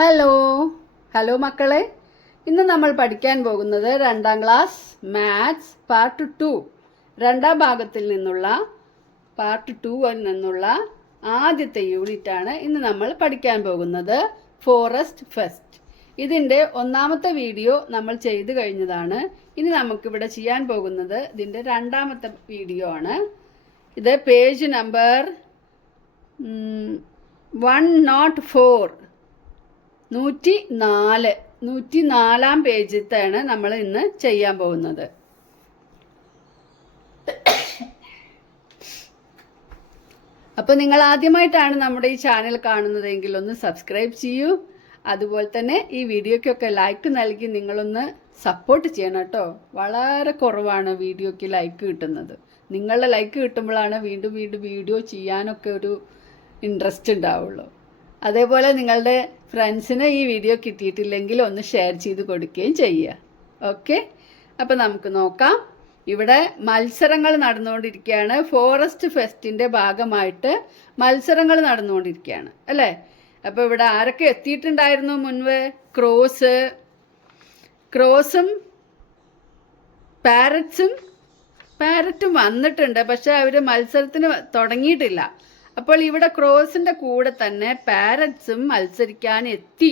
Hello hello മക്കളെ, ഇന്ന് നമ്മൾ പഠിക്കാൻ പോകുന്നത് 2ാം ക്ലാസ് മാത്സ് പാർട്ട് 2 രണ്ടാം ഭാഗത്തിൽ നിന്നുള്ള പാർട്ട് 2 നിന്നുള്ള ആദ്യത്തെ യൂണിറ്റാണ് ഇന്ന് നമ്മൾ പഠിക്കാൻ പോകുന്നത്. Forest fest. ഇതിൻ്റെ ഒന്നാമത്തെ വീഡിയോ നമ്മൾ ചെയ്തു കഴിഞ്ഞതാണ്. ഇനി നമുക്കിവിടെ ചെയ്യാൻ പോകുന്നത് ഇതിൻ്റെ രണ്ടാമത്തെ വീഡിയോ ആണ്. ഇത് പേജ് നമ്പർ 104 104 പേജിലത്താണ് നമ്മൾ ഇന്ന് ചെയ്യാൻ പോകുന്നത്. അപ്പോൾ നിങ്ങൾ ആദ്യമായിട്ടാണ് നമ്മുടെ ഈ ചാനൽ കാണുന്നതെങ്കിൽ ഒന്ന് സബ്സ്ക്രൈബ് ചെയ്യൂ. അതുപോലെ തന്നെ ഈ വീഡിയോയ്ക്കൊക്കെ ലൈക്ക് നൽകി നിങ്ങളൊന്ന് സപ്പോർട്ട് ചെയ്യണം കേട്ടോ. വളരെ കുറവാണ് വീഡിയോയ്ക്ക് ലൈക്ക് കിട്ടുന്നത്. നിങ്ങളുടെ ലൈക്ക് കിട്ടുമ്പോഴാണ് വീണ്ടും വീണ്ടും വീഡിയോ ചെയ്യാനൊക്കെ ഒരു ഇൻട്രസ്റ്റ് ഉണ്ടാവുള്ളൂ. അതേപോലെ നിങ്ങളുടെ ഫ്രണ്ട്സിന് ഈ വീഡിയോ കിട്ടിയിട്ടില്ലെങ്കിൽ ഒന്ന് ഷെയർ ചെയ്ത് കൊടുക്കുകയും ചെയ്യുക. ഓക്കെ, അപ്പോൾ നമുക്ക് നോക്കാം. ഇവിടെ മത്സരങ്ങൾ നടന്നുകൊണ്ടിരിക്കുകയാണ്. ഫോറസ്റ്റ് ഫെസ്റ്റിൻ്റെ ഭാഗമായിട്ട് മത്സരങ്ങൾ നടന്നുകൊണ്ടിരിക്കുകയാണ് അല്ലേ. അപ്പോൾ ഇവിടെ ആരൊക്കെ എത്തിയിട്ടുണ്ടായിരുന്നു മുൻപ്? ക്രോസും പാരറ്റും വന്നിട്ടുണ്ട്, പക്ഷെ അവർ മത്സരത്തിന് തുടങ്ങിയിട്ടില്ല. അപ്പോൾ ഇവിടെ ക്രോസിൻ്റെ കൂടെ തന്നെ പാരറ്റ്സും മത്സരിക്കാൻ എത്തി.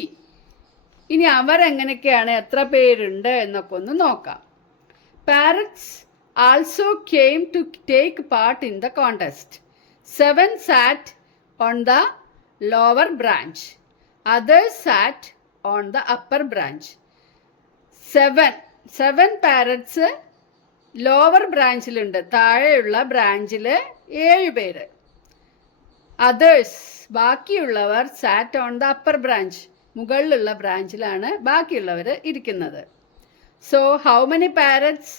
ഇനി അവരെങ്ങനെയൊക്കെയാണ്, എത്ര പേരുണ്ട് എന്നൊക്കെ ഒന്ന് നോക്കാം. Parrots also came to take part in the contest. 7 sat on the lower branch. Others sat on the upper branch. 7 parrots lower ബ്രാഞ്ചിലുണ്ട്. താഴെയുള്ള ബ്രാഞ്ചിൽ 7 പേര്. അതേഴ്സ് ബാക്കിയുള്ളവർ sat on the upper branch. മുകളിലുള്ള ബ്രാഞ്ചിലാണ് ബാക്കിയുള്ളവർ ഇരിക്കുന്നത്. So how many parrots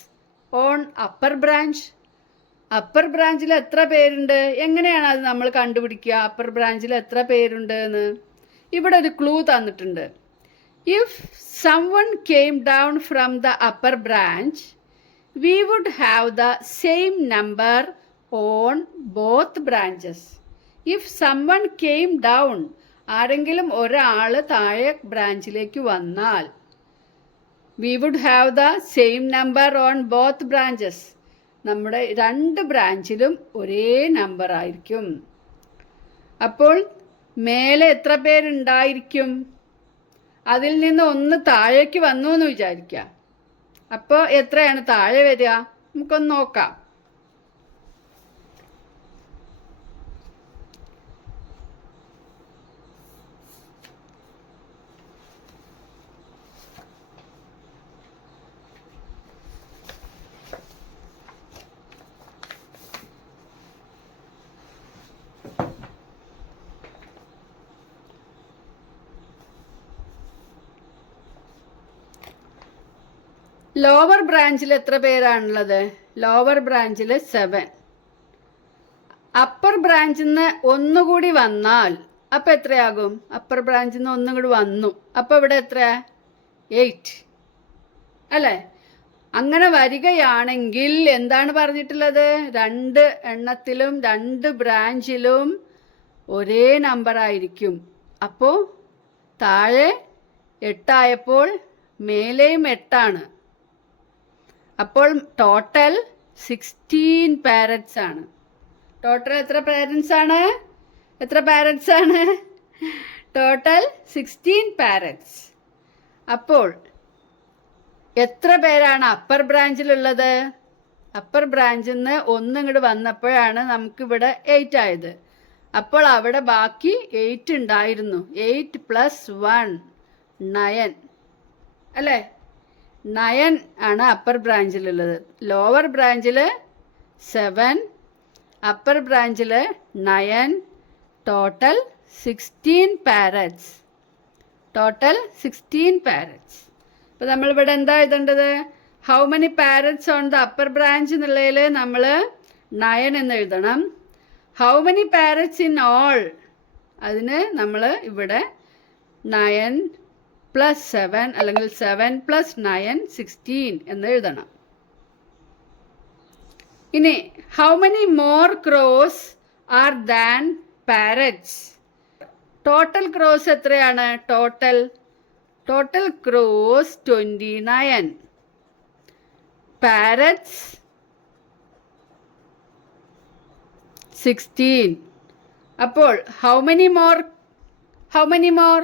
on upper branch? Upper ബ്രാഞ്ചിൽ എത്ര പേരുണ്ട്? എങ്ങനെയാണ് അത് നമ്മൾ കണ്ടുപിടിക്കുക അപ്പർ ബ്രാഞ്ചിൽ എത്ര പേരുണ്ട് എന്ന്? ഇവിടെ ഒരു ക്ലൂ തന്നിട്ടുണ്ട്. If someone came down from the upper branch we would have the same number on both branches. If someone came down, ആരെങ്കിലും ഒരാൾ താഴെ ബ്രാഞ്ചിലേക്ക് വന്നാൽ we would have the same number on both branches. നമ്മുടെ 2 ബ്രാഞ്ചിലും ഒരേ number ആയിരിക്കും. അപ്പോൾ മേലെ എത്ര പേരുണ്ടായിരിക്കും? അതിൽ നിന്ന് ഒന്ന് താഴേക്ക് വന്നു എന്ന് വിചാരിക്കുക. അപ്പോൾ എത്രയാണ് താഴെ വരിക? നമുക്കൊന്ന് നോക്കാം. ലോവർ ബ്രാഞ്ചിൽ എത്ര പേരാണുള്ളത്? ലോവർ ബ്രാഞ്ചിൽ 7. അപ്പർ ബ്രാഞ്ചിൽ നിന്ന് ഒന്നുകൂടി വന്നാൽ അപ്പം എത്രയാകും? അപ്പർ ബ്രാഞ്ചിൽ നിന്ന് ഒന്നും കൂടി വന്നു, അപ്പം ഇവിടെ എത്ര? 8 അല്ലേ. അങ്ങനെ വരികയാണെങ്കിൽ എന്താണ് പറഞ്ഞിട്ടുള്ളത്? 2 എണ്ണത്തിലും 2 ബ്രാഞ്ചിലും ഒരേ നമ്പർ ആയിരിക്കും. അപ്പോൾ താഴെ 8 ആയപ്പോൾ മേലെയും 8 ആണ്. അപ്പോൾ ടോട്ടൽ 16 പാരറ്റ്സ് ആണ്. ടോട്ടൽ എത്ര പാരറ്റ്സ് ആണ്? Total 16 parrots. അപ്പോൾ എത്ര പേരാണ് അപ്പർ ബ്രാഞ്ചിലുള്ളത്? അപ്പർ ബ്രാഞ്ചിൽ നിന്ന് ഒന്നും ഇങ്ങോട്ട് വന്നപ്പോഴാണ് നമുക്കിവിടെ 8 ആയത്. അപ്പോൾ അവിടെ ബാക്കി 8 ഉണ്ടായിരുന്നു. 8 + 1 9 അല്ലേ. 9 ആണ് അപ്പർ ബ്രാഞ്ചിലുള്ളത്. ലോവർ ബ്രാഞ്ചിൽ 7, അപ്പർ ബ്രാഞ്ചിൽ 9, ടോട്ടൽ 16 പാരറ്റ്സ്. അപ്പോൾ നമ്മളിവിടെ എന്താ എഴുതേണ്ടത്? How many parrots on the upper branch എന്നുള്ളതിൽ നമ്മൾ 9 എന്ന് എഴുതണം. How many parrots in all, അതിന് നമ്മൾ ഇവിടെ 9 + 7 അല്ലെങ്കിൽ 7 + 9 16 എന്ന് എഴുതണം. ഇനി how many more crows are than parrots? Total crows എത്രയാണ്? Total crows 29. പാരറ്റ്സ് 16. അപ്പോൾ ഹൗ മെനി മോർ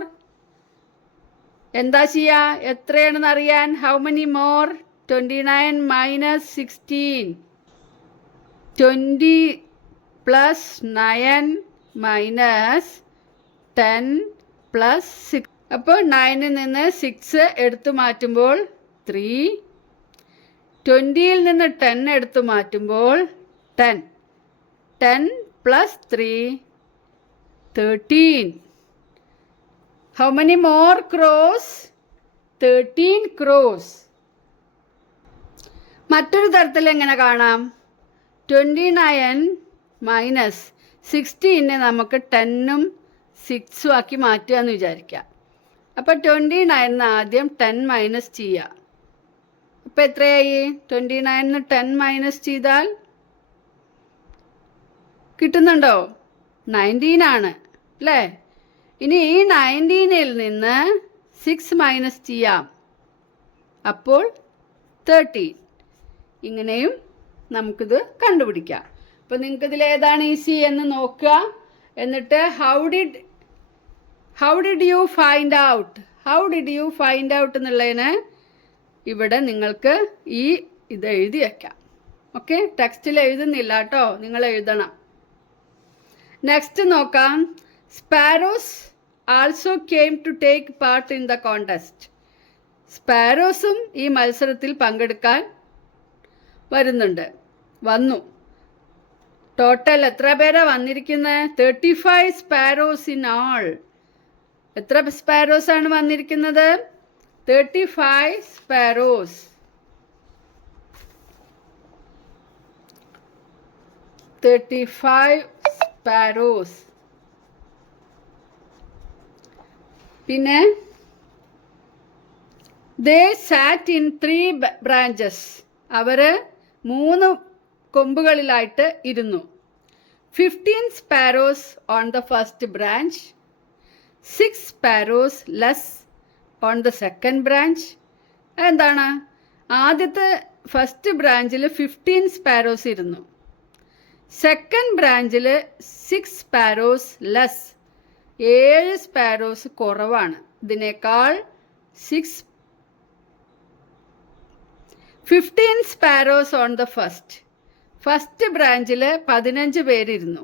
എന്താ ചെയ്യുക? എത്രയാണെന്ന് അറിയാൻ how many more? 29 minus 16. 20 plus 9 minus 10 plus 6. അപ്പോൾ 9ൽ നിന്ന് 6 എടുത്തു മാറ്റുമ്പോൾ 3. 20ൽ നിന്ന് 10 എടുത്തു മാറ്റുമ്പോൾ 10. 10 plus 3 13. How many more crows? 13 crows. മറ്റൊരു തരത്തിൽ എങ്ങനെ കാണാം? 29 മൈനസ് 16 നമുക്ക് 10ഉം 6ഉം ആക്കി മാറ്റുക എന്ന് വിചാരിക്കാം. അപ്പോൾ 29 ആദ്യം 10 മൈനസ് ചെയ്യുക. അപ്പോൾ എത്രയായി? 29 10 മൈനസ് ചെയ്താൽ കിട്ടുന്നുണ്ടോ? 19 ആണ് അല്ലേ? ഇനി ഈ 19ൽ നിന്ന് 6 മൈനസ് ചെയ്യാം. അപ്പോൾ 13. ഇങ്ങനെയും നമുക്കിത് കണ്ടുപിടിക്കാം. അപ്പോൾ നിങ്ങൾക്കിതിൽ ഏതാണ് ഈസി എന്ന് നോക്കുക. എന്നിട്ട് how did you find out എന്നുള്ളതിന് ഇവിടെ നിങ്ങൾക്ക് ഇത് എഴുതി വയ്ക്കാം. ഓക്കെ, ടെക്സ്റ്റിൽ എഴുതുന്നില്ല കേട്ടോ, നിങ്ങൾ എഴുതണം. നെക്സ്റ്റ് നോക്കാം. Sparrows also came to take part in the contest. സ്പാരോസും ഈ മത്സരത്തിൽ പങ്കെടുക്കാൻ വന്നു. ടോട്ടൽ എത്ര പേരാ വന്നിരിക്കുന്നത്? 35 സ്പാരോസ് ഇൻ ആൾ. എത്ര സ്പാരോസ് ആണ് വന്നിരിക്കുന്നത്? 35 സ്പാരോസ്. 35 സ്പാരോസ്. പിന്നെ ദേ സാറ്റ് ഇൻ 3 ബ്രാഞ്ചസ്. അവർ 3 കൊമ്പുകളിലായിട്ട് ഇരുന്നു. 15 sparrows on the first branch, 6 sparrows less on the second branch. എന്താണ്? ആദ്യത്തെ ഫസ്റ്റ് ബ്രാഞ്ചിൽ 15 സ്പാരോസ് ഇരുന്നു. സെക്കൻഡ് ബ്രാഞ്ചിൽ 6 സ്പാരോസ് ലെസ്, 7 സ്പാരോസ് കുറവാണ്. ഇതിനേക്കാൾ 15 സ്പാരോസ് ഓൺ ദ ഫസ്റ്റ് ബ്രാഞ്ചിൽ 15 പേരിരുന്നു.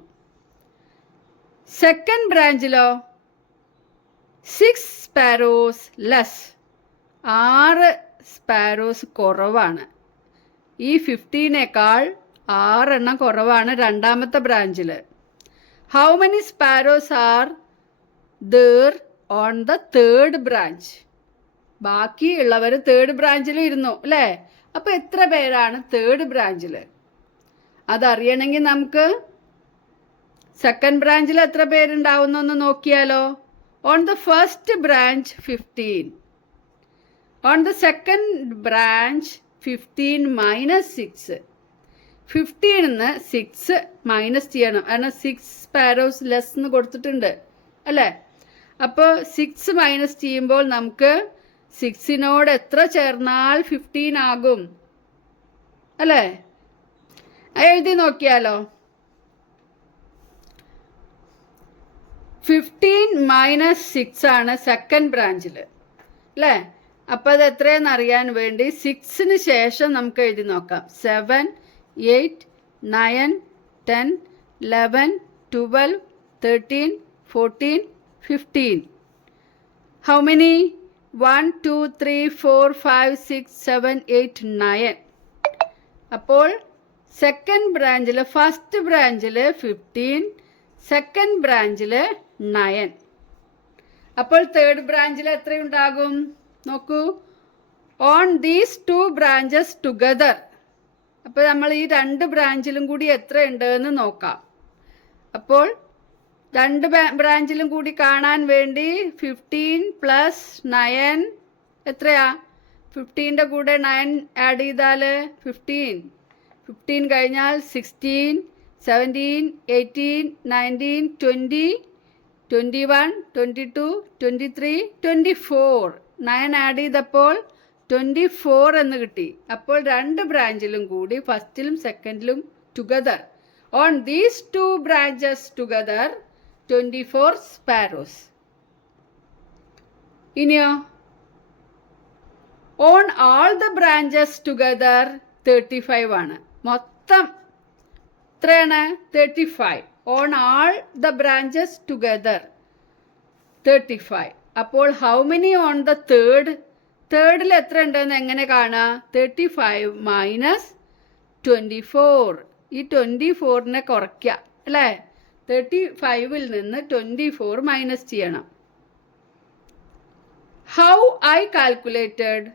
സെക്കൻഡ് ബ്രാഞ്ചിലോ 6 സ്പാരോസ് ലെസ്, 6 സ്പാരോസ് കുറവാണ്. ഈ 15നേക്കാൾ 6 എണ്ണം കുറവാണ് രണ്ടാമത്തെ ബ്രാഞ്ചിൽ. How many sparrows are there on the third branch? ബാക്കിയുള്ളവർ തേർഡ് ബ്രാഞ്ചിൽ ഇരുന്നു അല്ലേ? അപ്പോൾ എത്ര പേരാണ് തേർഡ് ബ്രാഞ്ചിൽ? അതറിയണമെങ്കിൽ നമുക്ക് സെക്കൻഡ് ബ്രാഞ്ചിൽ എത്ര പേരുണ്ടാവുന്നൊന്ന് നോക്കിയാലോ. On the first branch 15. On the second branch 15 minus 6. 15ന്ന് 6 minus ചെയ്യണം, കാരണം 6 സ്പാരോസ് ലെസ് എന്ന് കൊടുത്തിട്ടുണ്ട് അല്ലേ? അപ്പോൾ 6 മൈനസ് ചെയ്യുമ്പോൾ നമുക്ക് 6നോട് എത്ര ചേർന്നാൽ 15 ആകും അല്ലേ? എഴുതി നോക്കിയാലോ. 15 മൈനസ് 6 ആണ് സെക്കൻഡ് ബ്രാഞ്ചിൽ അല്ലേ? അപ്പോൾ അത് എത്രയെന്ന് അറിയാൻ വേണ്ടി 6ന് ശേഷം നമുക്ക് എഴുതി നോക്കാം. 7, 8, 9, 10, 11, 12, 13, 14, 15. How many? 1, 2, 3, 4, 5, 6, 7, 8, 9. അപ്പോൾ സെക്കൻഡ് ബ്രാഞ്ചിൽ ഫസ്റ്റ് ബ്രാഞ്ചിൽ 15, സെക്കൻഡ് ബ്രാഞ്ചിൽ 9. അപ്പോൾ തേർഡ് ബ്രാഞ്ചിൽ എത്രയുണ്ടാകും നോക്കൂ. On these 2 branches together. അപ്പോൾ നമ്മൾ ഈ 2 ബ്രാഞ്ചിലും കൂടി എത്രയുണ്ട് എന്ന് നോക്കാം. അപ്പോൾ 2 ബ്രാഞ്ചിലും കൂടി കാണാൻ വേണ്ടി 15 പ്ലസ് 9 എത്രയാ? 15ൻ്റെ കൂടെ 9 ആഡ് ചെയ്താൽ 15 കഴിഞ്ഞാൽ 16, 17, 18, 19, 20, 21, 22, 23, 24. 9 ആഡ് ചെയ്തപ്പോൾ 24 എന്ന് കിട്ടി. അപ്പോൾ രണ്ട് ബ്രാഞ്ചിലും കൂടി ഫസ്റ്റിലും സെക്കൻഡിലും together on these two branches together 24 sparrows. ഇനിയോ on all the branches together 35 ആണ്. മൊത്തം എത്രയാണ്? 35. On all the branches together 35. അപ്പോൾ how many on the third? തേർഡിൽ എത്ര ഉണ്ടെന്ന് എങ്ങനെ കാണുക? 35 മൈനസ് 24. ഈ 24നെ കുറയ്ക്കുക അല്ലേ? 35ൽ നിന്ന് 24 മൈനസ് ചെയ്യണം. How I calculated?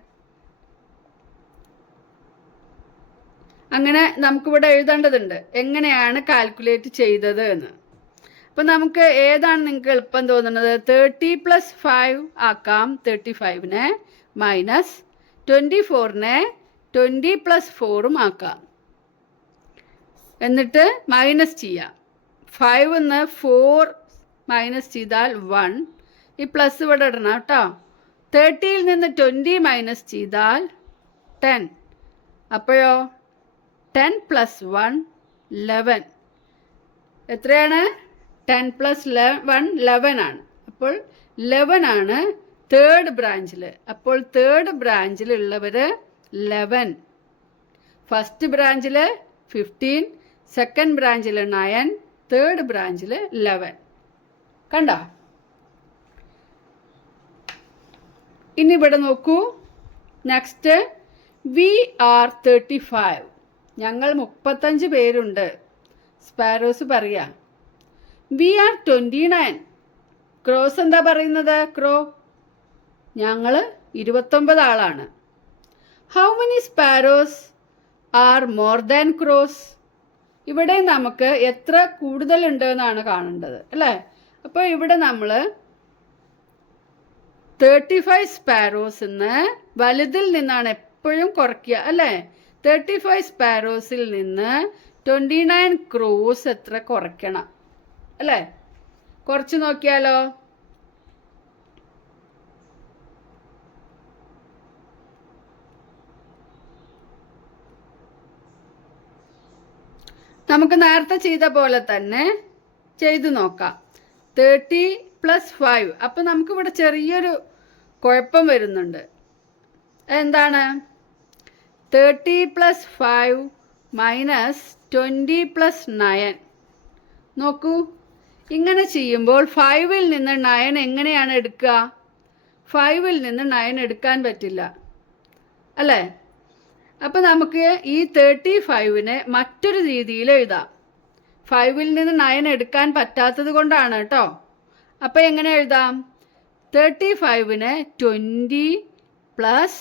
അങ്ങനെ നമുക്കിവിടെ എഴുതേണ്ടതുണ്ട് എങ്ങനെയാണ് കാൽക്കുലേറ്റ് ചെയ്തത് എന്ന്. അപ്പം നമുക്ക് ഏതാണ് നിങ്ങൾക്ക് എളുപ്പം തോന്നുന്നത്? 30 + 5 ആക്കാം 35നെ, മൈനസ് 24നെ 20 + 4 ആക്കാം. എന്നിട്ട് മൈനസ് ചെയ്യാം. 5ന്ന് 4 മൈനസ് ചെയ്താൽ 1. ഈ പ്ലസ് ഇവിടെ ഇടണം കേട്ടോ. 30ൽ നിന്ന് 20 മൈനസ് ചെയ്താൽ 10. അപ്പോഴോ 10 + 1 11. എത്രയാണ്? 10 + 1 11 ആണ്. അപ്പോൾ 11 ആണ് തേർഡ് ബ്രാഞ്ചിൽ. അപ്പോൾ തേർഡ് ബ്രാഞ്ചിലുള്ളവർ 11. ഫസ്റ്റ് ബ്രാഞ്ചിൽ 15, സെക്കൻഡ് ബ്രാഞ്ചിൽ 9, തേർഡ് ബ്രാഞ്ചിൽ 11. കണ്ടോ? ഇനി ഇവിടെ നോക്കൂ. Next we are 35. ഞങ്ങൾ 35 പേരുണ്ട്. സ്പാരോസ് പറയാ. V R 29. ക്രോസ് എന്താ പറയുന്നത്? ക്രോ. ഞങ്ങൾ 29 ആളാണ്. How many sparrows are more than cross? ഇവിടെ നമുക്ക് എത്ര കൂടുതലുണ്ട് എന്നാണ് കാണേണ്ടത് അല്ലേ? അപ്പോൾ ഇവിടെ നമ്മൾ 35 സ്പാരോസിന്ന് വലുതിൽ നിന്നാണ് എപ്പോഴും കുറയ്ക്കുക അല്ലേ? 35 സ്പാരോസിൽ നിന്ന് 29 ക്രോസ് എത്ര കുറയ്ക്കണം അല്ലേ? കുറച്ച് നോക്കിയാലോ. നമുക്ക് നേരത്തെ ചെയ്ത പോലെ തന്നെ ചെയ്തു നോക്കാം. 30 + 5. അപ്പം നമുക്കിവിടെ ചെറിയൊരു കുഴപ്പം വരുന്നുണ്ട്. എന്താണ്? 30 + 5 മൈനസ് 20 + 9. നോക്കൂ, ഇങ്ങനെ ചെയ്യുമ്പോൾ 5ൽ നിന്ന് 9 എങ്ങനെയാണ് എടുക്കുക? 5ൽ നിന്ന് 9 എടുക്കാൻ പറ്റില്ല അല്ലേ? അപ്പം നമുക്ക് ഈ 35നെ മറ്റൊരു രീതിയിൽ എഴുതാം. 5ൽ നിന്ന് 9 എടുക്കാൻ പറ്റാത്തത് കൊണ്ടാണ് കേട്ടോ. അപ്പം എങ്ങനെ എഴുതാം? 35നെ 20 +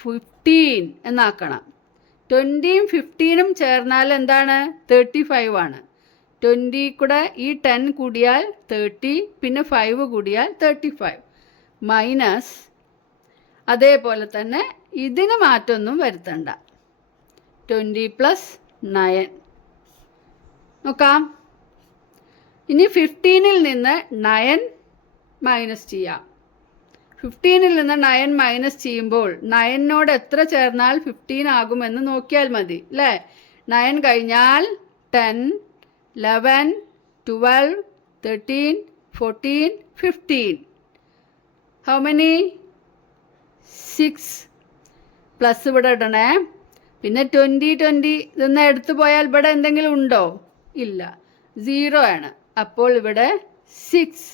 15 എന്നാക്കണം. 20ഉം 15ഉം ചേർന്നാൽ എന്താണ്? 35 ആണ്. 20 കൂടെ ഈ 10 കൂടിയാൽ 30, പിന്നെ 5 കൂടിയാൽ 35 മൈനസ്. അതേപോലെ തന്നെ ഇതിന് മാറ്റമൊന്നും വരുത്തണ്ട. 20 + 9 നോക്കാം. ഇനി 15ൽ നിന്ന് 9 മൈനസ് ചെയ്യാം. 15ൽ നിന്ന് 9 മൈനസ് ചെയ്യുമ്പോൾ 9നോട് എത്ര ചേർന്നാൽ 15 ആകുമെന്ന് നോക്കിയാൽ മതി അല്ലേ? 9 കഴിഞ്ഞാൽ 10, 11, 12, 13, 14, 15. How many? 6. പ്ലസ് ഇവിടെ ഇടണേ. പിന്നെ 20, 20 ഇതൊന്ന് എടുത്തു പോയാൽ ഇവിടെ എന്തെങ്കിലും ഉണ്ടോ? ഇല്ല, 0 ആണ്. അപ്പോൾ ഇവിടെ 6.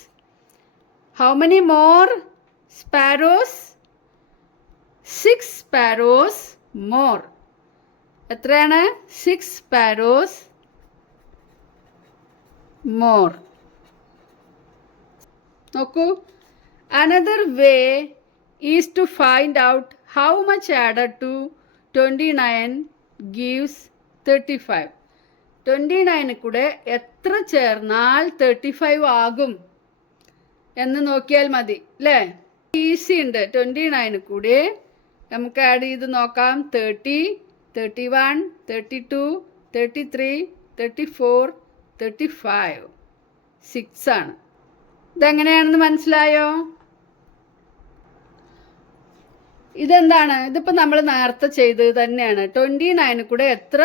How many more sparrows? 6 sparrows more. എത്രയാണ്? 6 സ്പാരോസ് മോർ. നോക്കൂ. Another way is to find out how much added to 29 gives 35. 29 കൂടെ എത്ര ചേർന്നാൽ 35 ആകും എന്ന് നോക്കിയാൽ മതി അല്ലേ? ഈസി ഉണ്ട്. 29 കൂടെ നമുക്ക് ആഡ് ചെയ്ത് നോക്കാം. 30, 31, 32, 33, 34, 35. 6 ആണ്. ഇതെങ്ങനെയാണെന്ന് മനസ്സിലായോ? ഇതെന്താണ്? ഇതിപ്പോൾ നമ്മൾ നേരത്തെ ചെയ്തത് തന്നെയാണ്. 29 കൂടെ എത്ര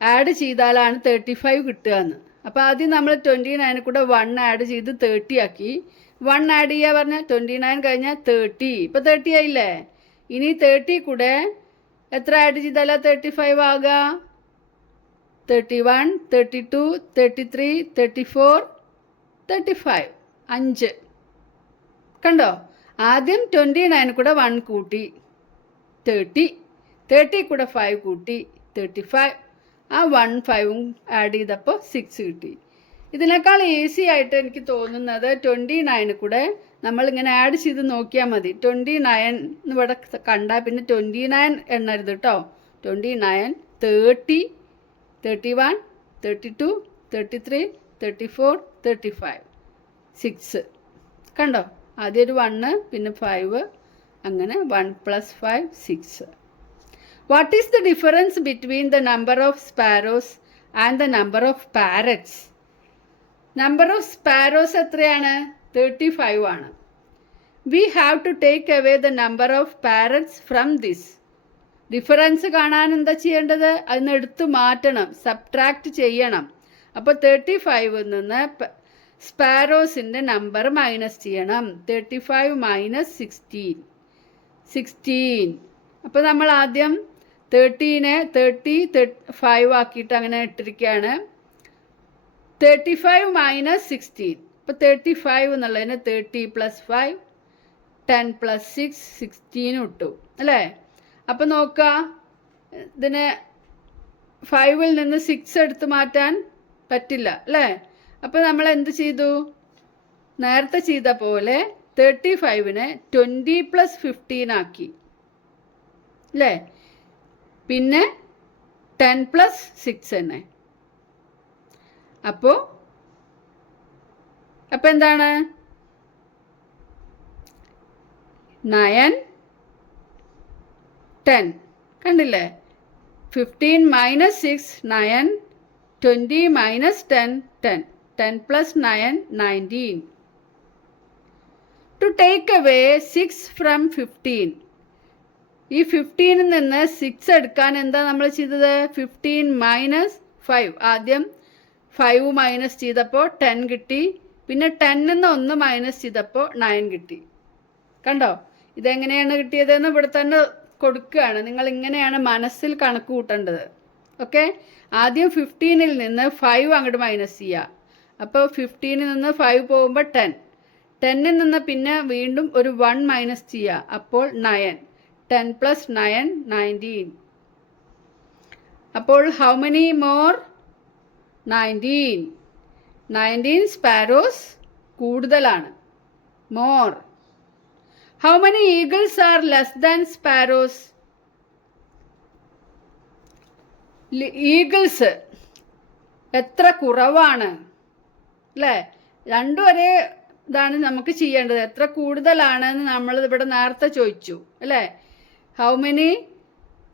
ആഡ് ചെയ്താലാണ് 35 കിട്ടുക എന്ന്. അപ്പോൾ ആദ്യം നമ്മൾ 29 കൂടെ 1 ആഡ് ചെയ്ത് 30 ആക്കി. 1 ആഡ് ചെയ്യുക പറഞ്ഞാൽ 29 കഴിഞ്ഞാൽ 30. ഇപ്പോൾ 30 ആയില്ലേ? ഇനി 30 കൂടെ എത്ര ആഡ് ചെയ്താലാണ് 35 ആകുക? 31, 32, 33, 34, 35. 5. കണ്ടോ? ആദ്യം 29 കൂടെ 1 കൂട്ടി 30, 30 കൂടെ 5 കൂട്ടി 35, ആ 1 5ഉം ആഡ് ചെയ്തപ്പോൾ 6 കിട്ടി. ഇതിനേക്കാൾ ഈസി ആയിട്ട് എനിക്ക് തോന്നുന്നത് 29 കൂടെ നമ്മളിങ്ങനെ ആഡ് ചെയ്ത് നോക്കിയാൽ മതി. 29 ഇവിടെ കണ്ടാൽ പിന്നെ 29 എണ്ണരുത് കേട്ടോ. 29, 30, 31, 32, 33, 34, 35, 6. കണ്ടോ? ആദ്യം ഒരു 1, പിന്നെ 5, അങ്ങനെ 1 + 5 6. What is the difference between the number of sparrows and the number of parrots? Number of sparrows എത്രയാണ്? 35 ആണ്. We have to take away the number of parrots from this. Difference കാണാൻ എന്താ ചെയ്യേണ്ടത്? അതിന് എടുത്തു മാറ്റണം, സബ്ട്രാക്ട് ചെയ്യണം. അപ്പോൾ 35 നിന്ന് സ്പാരോസിൻ്റെ നമ്പർ മൈനസ് ചെയ്യണം. 35 - 16, 16. അപ്പോൾ നമ്മൾ ആദ്യം 30നെ 35 ആക്കിയിട്ട് അങ്ങനെ ഇട്ടിരിക്കുകയാണ്. 35 - 16. ഇപ്പോൾ 35 എന്നുള്ളതിന് 30 + 5, 10 + 6, 16 ഇട്ടു അല്ലേ? അപ്പോൾ നോക്കുക, ഇതിന് 5ൽ നിന്ന് 6 എടുത്ത് മാറ്റാൻ പറ്റില്ല അല്ലേ? അപ്പോൾ നമ്മൾ എന്ത് ചെയ്തു? നേരത്തെ ചെയ്ത പോലെ 35നെ 20 + 15 ആക്കി അല്ലേ? പിന്നെ 10 + 6 തന്നെ. അപ്പോൾ എന്താണ്? 9, 10. കണ്ടില്ലേ? 15 - 6 9, 20 - 10 10, 10 + 9 19. To take away 6 from 15. ഈ 15ൽ നിന്ന് 6 എടുക്കാൻ എന്താ നമ്മൾ ചെയ്തത്? 15 - 5. ആദ്യം 5 മൈനസ് ചെയ്തപ്പോൾ 10 കിട്ടി. പിന്നെ 10ൽ നിന്ന് 1 മൈനസ് ചെയ്തപ്പോൾ 9 കിട്ടി. കണ്ടോ? ഇതെങ്ങനെയാണ് കിട്ടിയതെന്ന് ഇവിടെ തന്നെ കൊടുക്കുകയാണ്. നിങ്ങൾ ഇങ്ങനെയാണ് മനസ്സിൽ കണക്ക് കൂട്ടേണ്ടത്. ഓക്കെ, ആദ്യം 15ൽ നിന്ന് 5 അങ്ങോട്ട് മൈനസ് ചെയ്യുക. അപ്പോൾ 15ൽ നിന്ന് 5 പോകുമ്പോൾ 10. 10ൽ നിന്ന് പിന്നെ വീണ്ടും ഒരു 1 മൈനസ് ചെയ്യുക. അപ്പോൾ 9. 10 + 9 19. അപ്പോൾ ഹൗ മെനി മോർ? 19. 19 സ്പാരോസ് കൂടുതലാണ്. More. How many eagles are less than sparrows? Eagles എത്ര കുറവാണ് അല്ലേ? രണ്ടും ഒരേ ഇതാണ് നമുക്ക് ചെയ്യേണ്ടത്. എത്ര കൂടുതലാണെന്ന് നമ്മൾ ഇവിടെ നേരത്തെ ചോദിച്ചു അല്ലേ? How many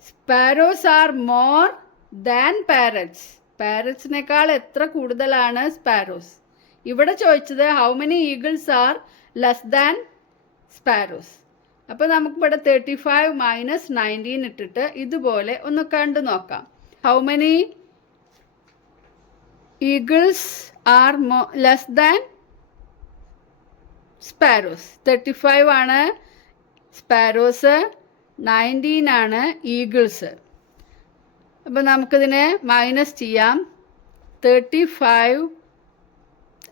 sparrows are more than parrots? പാരറ്റ്സിനേക്കാൾ എത്ര കൂടുതലാണ് സ്പാരോസ്? ഇവിടെ ചോദിച്ചത് how many eagles are less than sparrows. അപ്പോൾ നമുക്കിവിടെ 35 - 19 ഇട്ടിട്ട് ഇതുപോലെ ഒന്ന് കണ്ടു നോക്കാം. How many eagles are less than sparrows? 35 ആണ് സ്പാരോസ്, 19 ആണ് ഈഗിൾസ്. അപ്പോൾ നമുക്കിതിനെ മൈനസ് ചെയ്യാം. 35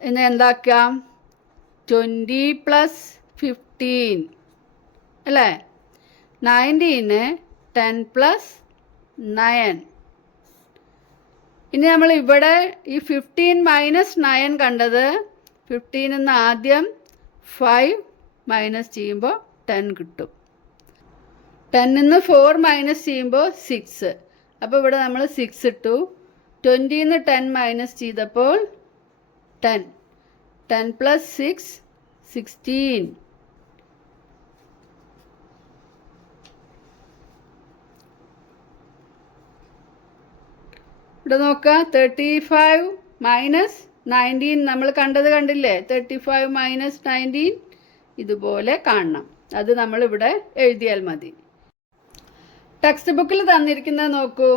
എന്ന് എന്താക്കാം? 20 + 15 അല്ലേ? 19 10 + 9. ഇനി നമ്മൾ ഇവിടെ ഈ 15 - 9 കണ്ടത്. 15 നിന്ന് ആദ്യം 5 മൈനസ് ചെയ്യുമ്പോൾ 10 കിട്ടും. 10 നിന്ന് 4 മൈനസ് ചെയ്യുമ്പോൾ 6. അപ്പോൾ ഇവിടെ നമ്മൾ 6 ഇട്ടു. 20 നിന്ന് 10 മൈനസ് ചെയ്തപ്പോൾ 10. 10 + 6 16. ഇവിടെ നോക്കുക, 35 - 19 നമ്മൾ കണ്ടില്ലേ, 35 മൈനസ് 19 ഇതുപോലെ കാണണം. അത് നമ്മളിവിടെ എഴുതിയാൽ മതി. ടെക്സ്റ്റ് ബുക്കിൽ തന്നിരിക്കുന്നത് നോക്കൂ.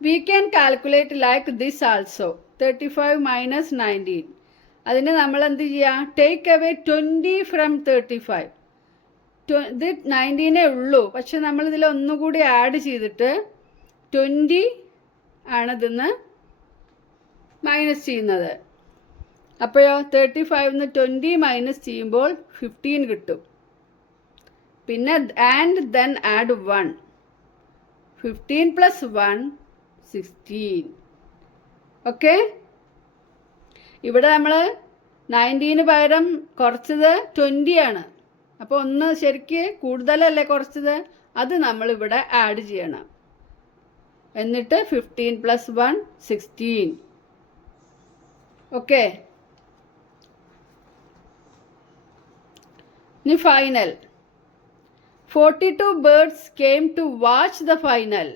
We can calculate like this also. 35 minus 19. അതിന് നമ്മൾ എന്ത് ചെയ്യുക? Take away 20 from 35. ഇത് 19 ഉള്ളൂ, പക്ഷെ നമ്മളിതിൽ ഒന്നുകൂടി ആഡ് ചെയ്തിട്ട് 20 ആണിതിന്ന് മൈനസ് ചെയ്യുന്നത്. അപ്പോഴോ 35 20 മൈനസ് ചെയ്യുമ്പോൾ 15 കിട്ടും. പിന്നെ and then add 1. 15 plus 1 16. Okay, ഇവിടെ നമ്മൾ 19 പകരം കുറച്ചത് 20 ആണ്. അപ്പോൾ ഒന്ന് ശരിക്ക് കൂടുതലല്ലേ കുറച്ചത്, അത് നമ്മളിവിടെ ആഡ് ചെയ്യണം. എന്നിട്ട് 15 പ്ലസ് 1 16. ഓക്കെ, ഇനി final. 42 birds came to watch the final.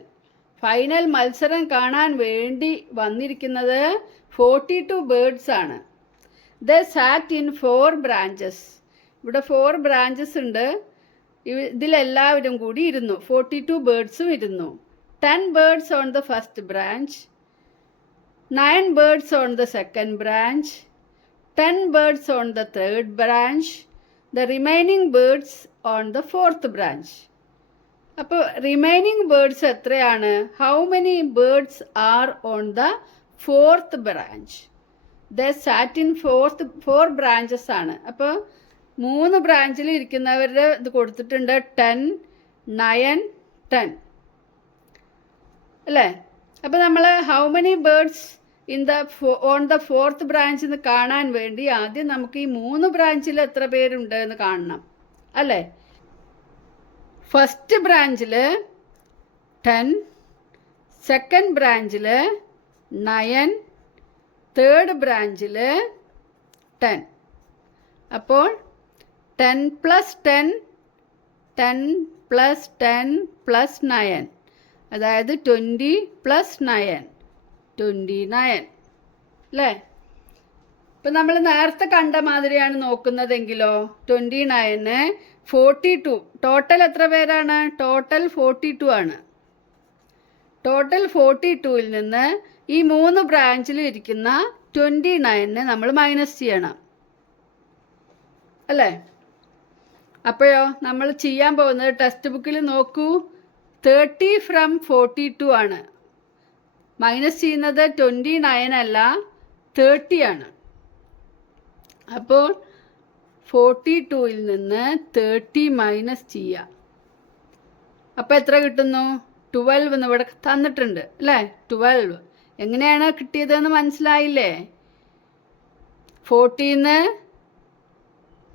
Final മത്സരം കാണാൻ വേണ്ടി വന്നിരിക്കുന്നത് 42 ബേർഡ്സ് ആണ്. They sat in 4 branches. ഇവിടെ 4 ബ്രാഞ്ചസ് ഉണ്ട്. ഇതിലെല്ലാവരും കൂടി ഇരുന്നു. 42 ബേർഡ്സും ഇരുന്നു. 10 birds on the first branch, 9 birds on the second branch, 10 birds on the third branch, the remaining birds on the fourth branch. അപ്പോൾ റിമൈനിങ് ബേർഡ്സ് എത്രയാണ്? How many birds are on the fourth branch? The sat in 4 branches ആണ്. അപ്പോൾ 3 ബ്രാഞ്ചിൽ ഇരിക്കുന്നവരുടെ ഇത് കൊടുത്തിട്ടുണ്ട് 10, 9, 10 അല്ലേ? അപ്പോൾ നമ്മൾ how many birds on the fourth branch എന്ന് കാണാൻ വേണ്ടി ആദ്യം നമുക്ക് ഈ 3 ബ്രാഞ്ചിൽ എത്ര പേരുണ്ട് എന്ന് കാണണം അല്ലേ? ഫസ്റ്റ് ബ്രാഞ്ചിൽ 10, സെക്കൻഡ് ബ്രാഞ്ചിൽ 9, തേർഡ് ബ്രാഞ്ചിൽ 10. അപ്പോൾ 10 പ്ലസ് 10, 10 പ്ലസ് 10 പ്ലസ് 9, അതായത് 20 പ്ലസ് 9 29 അല്ലേ? ഇപ്പം നമ്മൾ നേരത്തെ കണ്ട മാതിരിയാണ് നോക്കുന്നതെങ്കിലോ 29, 42. ടോട്ടൽ എത്ര പേരാണ്? ടോട്ടൽ 42 ആണ്. ടോട്ടൽ 42ൽ നിന്ന് ഈ 3 ബ്രാഞ്ചിൽ ഇരിക്കുന്ന 29 നമ്മൾ മൈനസ് ചെയ്യണം അല്ലേ? അപ്പോഴോ നമ്മൾ ചെയ്യാൻ പോകുന്നത് ടെക്സ്റ്റ് ബുക്കിൽ നോക്കൂ. 30 ഫ്രം 42 ആണ്. മൈനസ് ചെയ്യുന്നത് 29 അല്ല 30 ആണ്. അപ്പോൾ 42ൽ നിന്ന് 30 മൈനസ് ചെയ്യുക. അപ്പോൾ എത്ര കിട്ടുന്നു? 12 എന്ന് ഇവിടെ തന്നിട്ടുണ്ട് അല്ലേ? 12 എങ്ങനെയാണ് കിട്ടിയതെന്ന് മനസ്സിലായില്ലേ? 40ന്ന്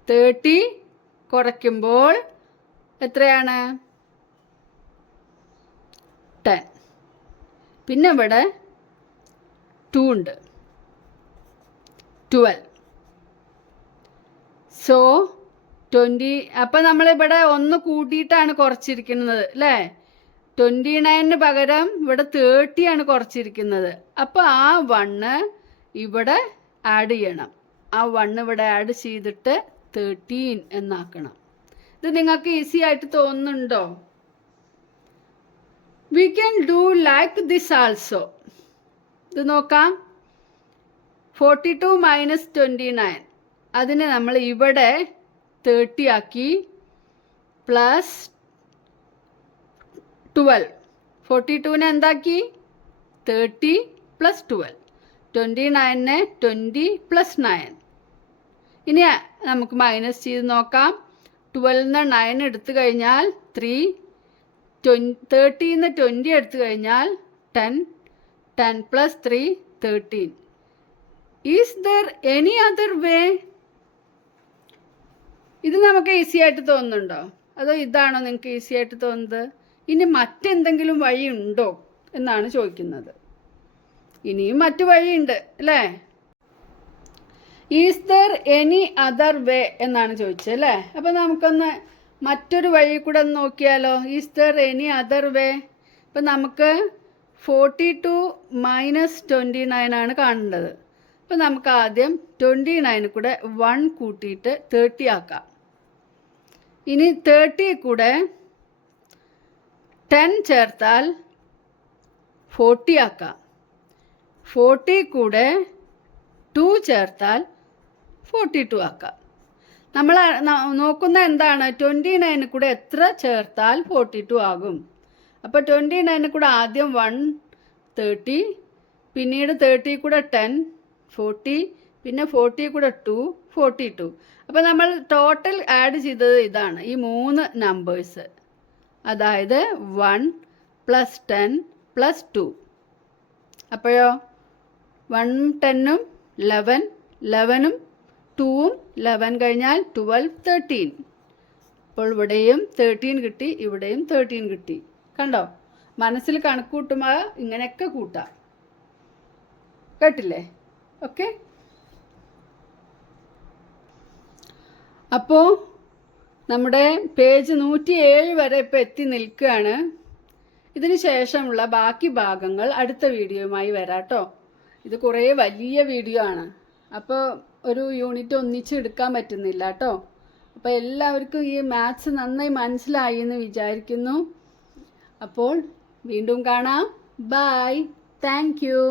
30 കുറയ്ക്കുമ്പോൾ എത്രയാണ്? 10. പിന്നെ ഇവിടെ 2 ഉണ്ട്, 12. സോ 20. അപ്പം നമ്മളിവിടെ 1 കൂട്ടിയിട്ടാണ് കുറച്ചിരിക്കുന്നത് അല്ലേ? 29 പകരം ഇവിടെ 30 ആണ് കുറച്ചിരിക്കുന്നത്. അപ്പോൾ ആ 1 ഇവിടെ ആഡ് ചെയ്യണം. ആ 1 ഇവിടെ ആഡ് ചെയ്തിട്ട് 13 എന്നാക്കണം. ഇത് നിങ്ങൾക്ക് ഈസി ആയിട്ട് തോന്നുന്നുണ്ടോ? We can do like this also. ഇത് നോക്കാം. 42 മൈനസ് 29, അതിനെ നമ്മൾ ഇവിടെ 30 ആക്കി പ്ലസ് 12. 42നെ എന്താക്കി? 30 പ്ലസ് 12. 29നെ 20 പ്ലസ് 9. ഇനി നമുക്ക് മൈനസ് ചെയ്ത് നോക്കാം. 12ന്ന് 9 എടുത്തു കഴിഞ്ഞാൽ 3, 30ന്ന് 20 എടുത്തു കഴിഞ്ഞാൽ 10, 10 plus 3 13. Is there any other way? ഇത് നമുക്ക് ഈസി ആയിട്ട് തോന്നുന്നുണ്ടോ? അതോ ഇതാണോ നിങ്ങൾക്ക് ഈസി ആയിട്ട് തോന്നുന്നത്? ഇനി മറ്റെന്തെങ്കിലും വഴി ഉണ്ടോ എന്നാണ് ചോദിക്കുന്നത്. ഇനിയും മറ്റു വഴിയുണ്ട് അല്ലേ? Is there any other way എന്നാണ് ചോദിച്ചത് അല്ലേ? അപ്പം നമുക്കൊന്ന് മറ്റൊരു വഴി കൂടെ ഒന്ന് നോക്കിയാലോ. Is there any other way? ഇപ്പം നമുക്ക് 42 മൈനസ് 29 ആണ് കാണേണ്ടത് അപ്പോൾ നമുക്ക് ആദ്യം 29 കൂടെ 1 കൂട്ടിയിട്ട് 30 ആക്കാം. ഇനി 30 കൂടെ 10 ചേർത്താൽ 40 ആക്കാം. 40 കൂടെ 2 ചേർത്താൽ 42 ആക്കാം. നമ്മൾ നോക്കുന്ന എന്താണ്, 29 കൂടെ എത്ര ചേർത്താൽ 42 ആകും. അപ്പോൾ 29 കൂടെ ആദ്യം 1 30, പിന്നീട് 30 കൂടെ 10 40, പിന്നെ 40 കൂടെ 2 42. അപ്പോൾ നമ്മൾ ടോട്ടൽ ആഡ് ചെയ്തത് ഇതാണ്, ഈ 3 നമ്പേഴ്സ്. അതായത് 1 + 10 + 2. അപ്പോഴോ 1 10 11, 11 2 11 കഴിഞ്ഞാൽ 12 13. അപ്പോൾ ഇവിടെയും 13 കിട്ടി, ഇവിടെയും 13 കിട്ടി. കണ്ടോ, മനസ്സിൽ കണക്ക് കൂട്ടുമ്പോൾ ഇങ്ങനെയൊക്കെ കൂട്ടാം. കേട്ടില്ലേ? ഓക്കെ. അപ്പോൾ നമ്മുടെ പേജ് 107 വരെ ഇപ്പോൾ എത്തി നിൽക്കുകയാണ്. ഇതിന് ശേഷമുള്ള ബാക്കി ഭാഗങ്ങൾ അടുത്ത വീഡിയോയുമായി വരാം കേട്ടോ. ഇത് കുറേ വലിയ വീഡിയോ ആണ്, അപ്പോൾ ഒരു യൂണിറ്റ് ഒന്നിച്ച് എടുക്കാൻ പറ്റുന്നില്ല കേട്ടോ. അപ്പോൾ എല്ലാവർക്കും ഈ മാത്സ് നന്നായി മനസ്സിലായി എന്ന് വിചാരിക്കുന്നു. അപ്പോൾ വീണ്ടും കാണാം. ബൈ. Thank you.